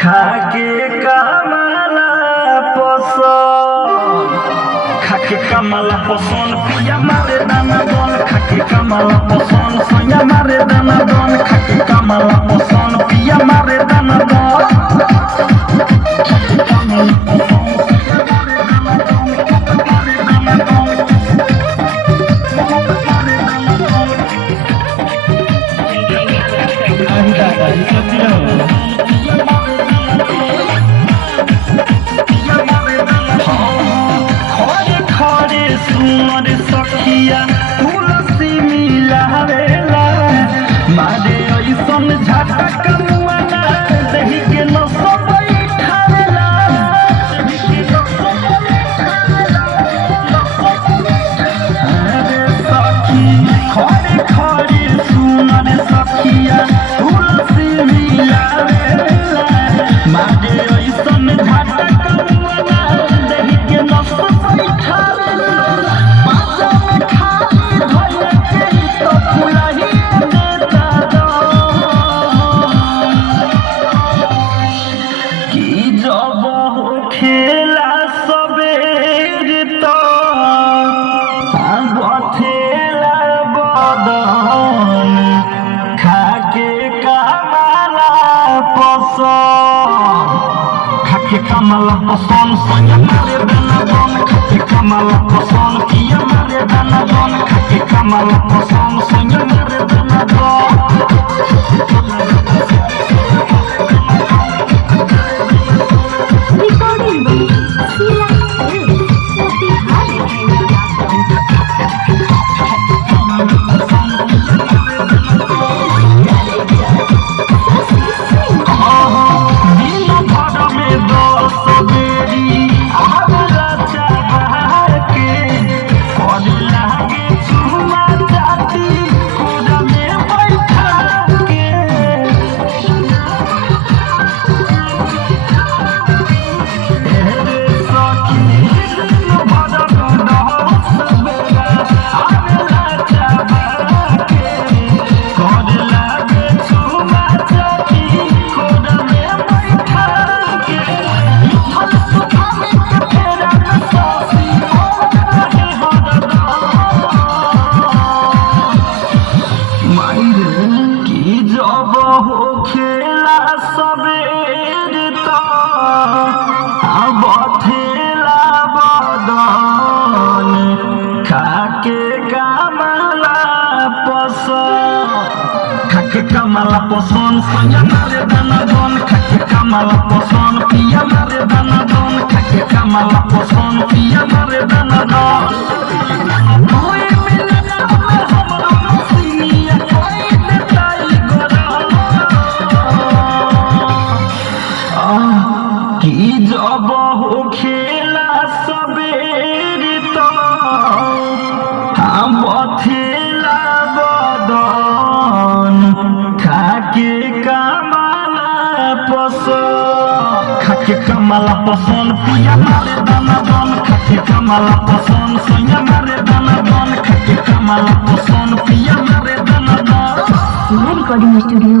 खाके कमला पसंद खाके कमला पसंद पिया मारे दाना दन खाके कमला पसंद सैया मारे दाना दन खाके कमला पसंद पिया मारे दाना दन सुनर सखिया तुलसी मिलावेला मारे ऐसन झटक मुआना दही के न सब बैठावेला अरे सखी खड़े खड़े सुनर सखिया तुलसी मिलावेला मारे ऐसन झटक मुआना दही के न सब बैठावेला खेला सबेर तो बथेला बदन खाके कमला पसंद खाके कमला पसंद सैया मारे दाना दन खाके कमला पसंद पिया मारे दाना दन खाके कमला पसंद सैया मारे दाना दन खेला सबेर तो बथेला बदन खाके कमला पसंद खाके कमला पसंद सैया मारे दाना दन खाके कमला पसंद पिया मारे दाना दन खाके कमला पसंद पिया मारे दाना दन जब हो खेला सबेर तो बथेला बदन खाके कमला पसंद खाके कमला पसंद पिया मारे दाना दन खाके कमला पसंद सैया मारे दाना दन खाके कमला पसंद पिया मारे दाना दन। Recording studio